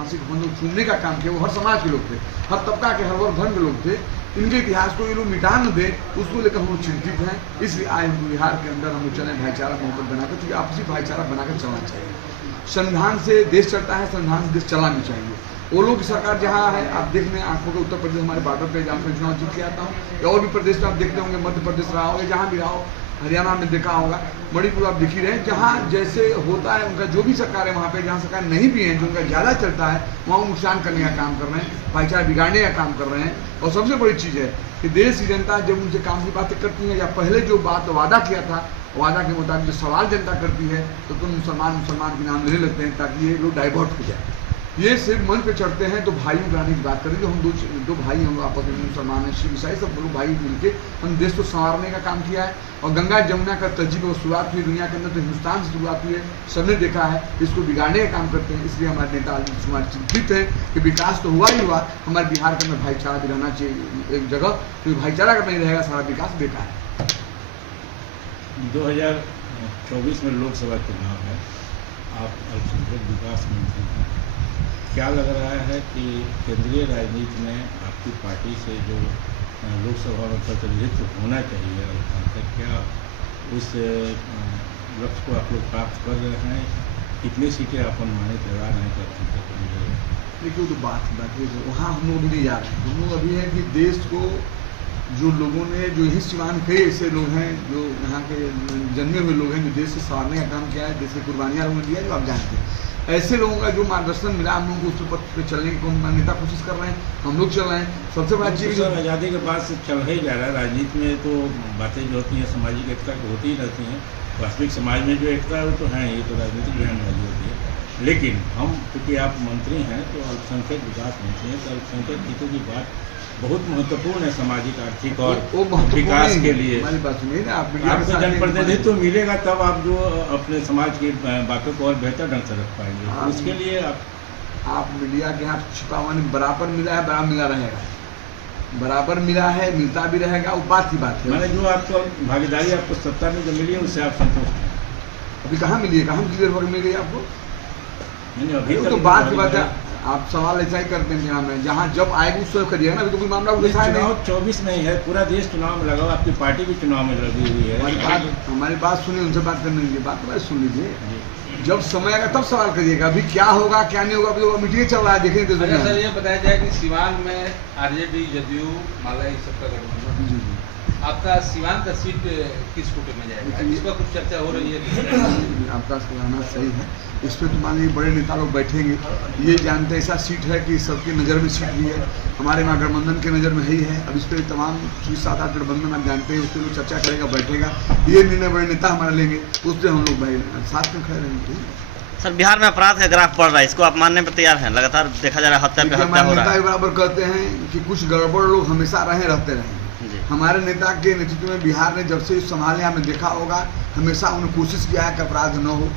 फांसी का फंदा छूने का काम किया, वो हर समाज के लोग थे, हर तबका के, हर वर्ग धर्म के लोग थे। इनके इतिहास को ये लोग मिटा न दे, उसको लेकर हम लोग चिंतित हैं। इसलिए आए हम बिहार के अंदर हम लोग चले भाईचारा मोहब्बत बनाकर, क्योंकि आपसी भाईचारा बनाकर चलना चाहिए। संविधान से देश चलता है, संविधान से देश चलना भी चाहिए। वो लोग की सरकार जहाँ है, आप देख लें आंखों के उत्तर प्रदेश हमारे बॉर्डर पे, जहाँ मैं चुनाव जीत के आता हूँ, या और भी प्रदेश में आप देखते होंगे, मध्य प्रदेश रहा होगा, जहाँ भी रहा हो, हरियाणा में देखा होगा, मणिपुर आप दिख ही रहे हैं, जहाँ जैसे होता है उनका जो भी सरकार है वहाँ पे, जहाँ सरकार नहीं भी है, जो उनका ज़्यादा चलता है, वहाँ नुकसान करने का काम कर रहे हैं, भाईचारा बिगाड़ने का काम कर रहे हैं। और सबसे बड़ी चीज़ है कि देश की जनता जब उनसे काम की बातें करती है, या पहले जो बात वादा किया था, वादा के मुताबिक जो सवाल जनता करती है, तो तुम मुसलमान के नाम लेने लगते हैं, ताकि ये लोग डाइवर्ट हो जाए। ये सिर्फ मन पे चढ़ते हैं तो भाइयों बनाने की बात करें, जो हम दो भाई हम आपस में मुसलमान हैं, शिव ईसाई सब लोग भाई मिलके हम देश को संवारने का काम किया है। और गंगा जमुना का तहजीब और शुरुआत हुई दुनिया के अंदर, तो हिंदुस्तान से शुरुआत हुई है, सबने देखा है, इसको बिगाड़ने का काम करते हैं। इसलिए हमारे नेता नीतीश कुमार चिंतित है कि विकास तो हुआ ही हुआ, हमारे बिहार के अंदर भाईचारा भी रहना चाहिए एक जगह, क्योंकि भाईचारा अगर नहीं रहेगा सारा विकास बेकार है। 2024 में लोकसभा चुनाव है, आप अल्पसंख्यक विकास मंत्री हैं, क्या लग रहा है कि केंद्रीय राजनीति में आपकी पार्टी से जो लोकसभा में प्रतिनिधित्व होना चाहिए अल्पसंख्यक, क्या उस लक्ष्य को आप लोग प्राप्त कर रहे हैं? कितनी सीटें आप अनुमानित लगा रहे हैं कि अल्पसंख्यक को मिलेगा? देखिए, वो तो बात है, वहाँ हम लोग नहीं जा रहे हैं। हम लोग अभी है कि देश को जो लोगों ने, जो यही सिवान कई ऐसे लोग हैं जो यहाँ के जन्मे हुए लोग हैं, जो देश से संवारने का काम किया है, देश की कुर्बानियाँ लोगों ने दिया, जो आप जानते हैं, ऐसे लोगों का जो मार्गदर्शन मिला, हम लोगों को उस पथ पे चलने की नेता कोशिश कर रहे हैं, हम लोग चल रहे हैं। सबसे बड़ा चीज़ आज़ादी के बाद से चल ही जा रहा है। राजनीति में तो बातें जो होती हैं सामाजिक एकता की होती ही रहती हैं, वास्तविक समाज में जो एकता है वो तो है, ये तो राजनीतिक बयान वाली होती है। लेकिन हम, क्योंकि आप मंत्री हैं तो अल्पसंख्यक विकास मंत्री हैं, तो अल्पसंख्यक हितों की बात बहुत महत्वपूर्ण है सामाजिक, आर्थिक और विकास के लिए। हमारी बात सुनिए ना, आपको जनप्रतिनिधित्व मिलेगा तब आप जो अपने समाज की बातों को और बेहतर ढंग से रख पाएंगे। उसके लिए आप मीडिया के हाथ छिपावा नहीं, बराबर मिला है, बराबर मिला रहेगा, बराबर मिला है, मिलता भी रहेगा, वो बात ही बात है। मैंने जो आपको भागीदारी आपको सत्ता में जो मिली है उससे आप संतुष्ट हैं? अभी कहाँ मिली है, कहाँ कितनी देर मिल गई आपको? नहीं, अभी तो बात की बात है, आप सवाल ऐसा ही करते हैं जहाँ में, जहाँ जब आएगा उस समय करिएगा ना। अभी तो कोई मामला उठा है, चुनाव 24 नहीं है, पूरा देश चुनाव में लगा, आपकी पार्टी भी चुनाव में लगी हुई है। हमारी बात सुनिए, उनसे बात करने लीजिए, बात तो सुन लीजिए, जब समय आएगा तब सवाल करिएगा। अभी क्या होगा क्या नहीं होगा, अभी तो मीटिंग चल रहा है, देखेंगे। अच्छा सर, ये बताया जाए कि सिवान में आरजेडी, जदयू, माला इस सबका गठबंधन, आपका सिवान का सीट किस कोटे में जाएगा, इसका कुछ चर्चा हो रही है? आपका कहना सही है, इस पर तो मान लीजिए बड़े नेता लोग बैठेंगे, ये जानते ऐसा सीट है कि सबकी नज़र में सीट भी है, हमारे वहाँ गठबंधन के नज़र में ही है। अब इस पर तमाम 6-7-8 गठबंधन आप जानते हैं, उस पर लोग चर्चा करेगा, बैठेगा, ये निर्णय बड़े नेता हमारे लेंगे, उससे हम लोग भाई साथ में खड़े रहेंगे। सर, बिहार में अपराध का ग्राफ बढ़ रहा है, इसको आप मानने पर तैयार हैं? लगातार देखा जा रहा है हत्या पे हत्या हो रहा है। बराबर कहते हैं कि कुछ गड़बड़ लोग हमेशा रहते रहे। हमारे नेता के नेतृत्व में बिहार ने जब से संभाले, आपने देखा होगा, हमेशा उन्होंने कोशिश किया है कि अपराध न हो,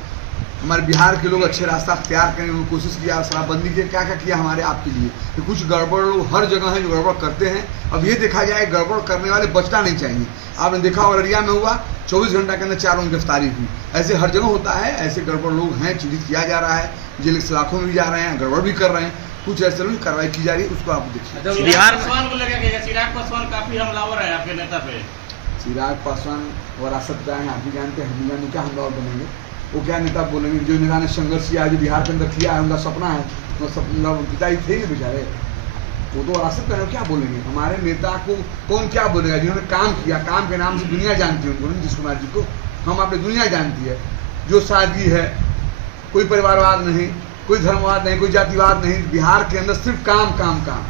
हमारे बिहार के लोग अच्छे रास्ता अख्तियार करें, उन्होंने कोशिश किया, शराबबंदी के क्या क्या किया हमारे आपके लिए। तो कुछ गड़बड़ लोग हर जगह हैं जो गड़बड़ करते हैं। अब ये देखा जाए, गड़बड़ करने वाले बचना नहीं चाहिए। आपने देखा अररिया में हुआ, 24 घंटा के अंदर 4 लोगों की गिरफ्तारी हुई। ऐसे हर जगह होता है, ऐसे गड़बड़ लोग हैं, चिन्हित किया जा रहा है, जेल के सलाखों में भी जा रहे हैं, गड़बड़ भी कर रहे हैं, कुछ ऐसे लोग कार्रवाई की जा रही है, उसको आप देखिए। बिहार को लेकर चिराग पासवान काफी हमलावर है आपके नेता पे। चिराग पासवान वरासत का है, आप भी जानते हैं, हम जाने क्या हमलावर बनेंगे, वो क्या नेता बोलेंगे? जो नेता ने संघर्ष किया, जो बिहार के अंदर किया है, उनका सपना है, वो सपना पिताजी थे ही बेचारे, वो तो वरासत का है, क्या बोलेंगे? हमारे नेता को कौन क्या बोलेगा? जिन्होंने काम किया, काम के नाम से दुनिया जानती है उनको, नीतीश कुमार जी को हम अपनी दुनिया जानती है। जो सादगी है, कोई परिवारवाद नहीं, कोई धर्मवाद नहीं, कोई जातिवाद नहीं, बिहार के अंदर सिर्फ काम काम काम।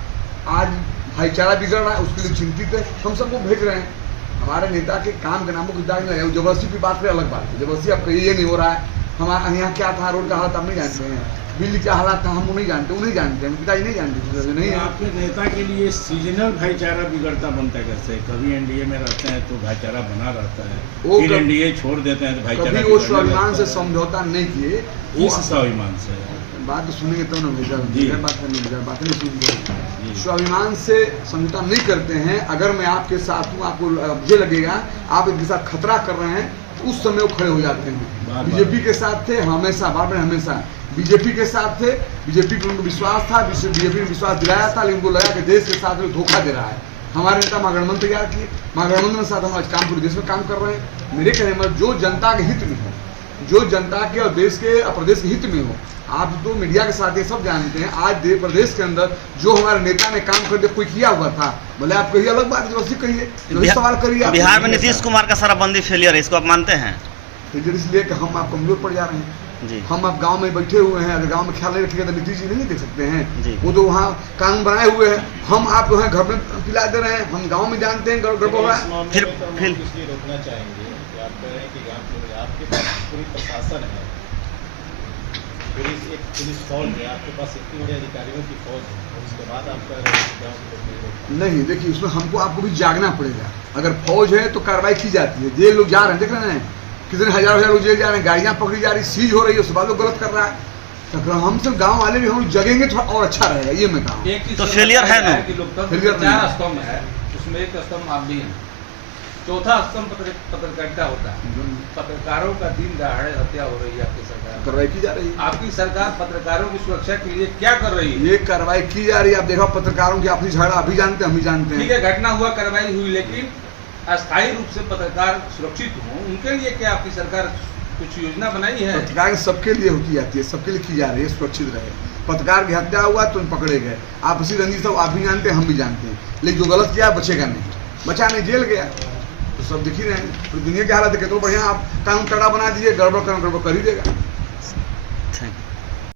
आज भाईचारा बिगड़ रहा है, उसके लिए चिंतित है, हम सबको भेज रहे हैं। हमारे नेता के काम के नामों की दाग नहीं, जबरदस्ती की बात करें अलग बात है, जबरदस्ती अब ये नहीं हो रहा है। हमारे यहाँ क्या था, रोड का हालत हम नहीं जानते हैं, दिल्ली क्या हालात था हम नहीं जानते, उन्हें जानते हैं, पिताजी नहीं जानते नहीं है। आपके नेता के लिए सीजनल भाईचारा बिगड़ता बनता है कैसे? कभी एनडीए में रहते हैं तो भाईचारा बना रहता है, फिर एनडीए छोड़ देते हैं तो भाईचारा। वो स्वाभिमान से समझौता नहीं किए। किस स्वाभिमान से? बात तो सुनेंगे तब ना, बात करने बात नहीं सुनेंगे। स्वाभिमान से समझौता नहीं करते हैं। अगर मैं आपके साथ हूँ, आपको मुझे लगेगा आप इनके साथ खतरा कर रहे हैं, उस समय वो खड़े हो जाते हैं। बीजेपी के साथ थे हमेशा, बार बार हमेशा। बीजेपी के साथ थे, बीजेपी पे उनको विश्वास था, बीजेपी ने विश्वास दिलाया था, लेकिन उनको लगा कि देश के साथ में धोखा दे रहा है। हमारे नेता महागठबंधन तैयार किए, महागठबंधन के साथ हम आज काम पूरे देश में काम कर रहे हैं। मेरे कहने में जो जनता के हित में हो, जो जनता के और देश के और प्रदेश के हित में हो, आप तो मीडिया के साथ ये सब जानते हैं, आज प्रदेश के अंदर जो हमारे नेता ने काम कर दिया, कोई किया हुआ था, भले आप कहिए अलग बात, जबरदस्ती कहिए, सवाल करिए। बिहार में नीतीश कुमार का शराबबंदी फेलियर है, इसको आप मानते हैं? इसलिए कि हम आप कमजोर पड़ जा रहे हैं जी। हम आप गांव में बैठे हुए हैं, अगर गांव में ख्याल नहीं रखिएगा तो नीतीश जी नहीं देख सकते हैं जी। वो तो वहाँ कानून बनाए हुए हैं, हम आप जो है घर में पिला दे रहे हैं, हम गांव में जानते हैं गड़बड़ हो रहा है। फिर इसलिए रोकना चाहेंगे कि आप कह रहे हैं कि गांव में आपके पास पूरी प्रशासन है, पुलिस फौज है, आपके पास इतनी बड़ी अधिकारियों की फौज है, और उसके बाद आप कह रहे हैं कि गाँव को नहीं, देखिए उसमें हमको आपको भी जागना पड़ेगा। अगर फौज है तो कार्रवाई की जाती है, जेल लोग जा रहे हैं, देख रहे हैं कितने हजार लोग जेल जा रहे हैं, गाड़ियां पकड़ी जा रही, सीज हो रही है, उसके बाद लोग गलत कर रहा है। तो हम सब गांव वाले भी हम जगेंगे थोड़ा और अच्छा रहेगा, ये मैं कहूँ। तो फेलियर है ना? फेलियर 4 स्तंभ है, उसमें एक स्तंभ आप भी हैं, चौथा स्तंभ पत्रकारिता होता है। पत्रकारों का दिन दहाड़े हत्या हो रही है, आपकी सरकार कार्रवाई की जा रही है। आपकी सरकार पत्रकारों की सुरक्षा के लिए क्या कर रही है? ये कार्रवाई की जा रही है। आप देखो पत्रकारों की अपनी झगड़ा अभी जानते हैं, हम भी जानते ठीक हैं। है, घटना हुआ, कार्रवाई हुई, लेकिन अस्थायी रूप से पत्रकार सुरक्षित हों, उनके लिए क्या आपकी सरकार कुछ योजना बनाई है? पत्रकार सबके लिए होती जाती है, सबके लिए की जा रही है, सुरक्षित रहे। पत्रकार की हत्या हुआ तो पकड़े गए, आप इसी रंजीत साहब आप भी जानते हैं, हम भी जानते हैं, लेकिन जो गलत किया बचेगा नहीं, बचा नहीं, जेल गया, तो सब दिख ही रहे हैं। तो दुनिया की हालत है, तो बढ़िया आप कानून कड़ा बना दीजिए, गड़बड़ कर ही देगा।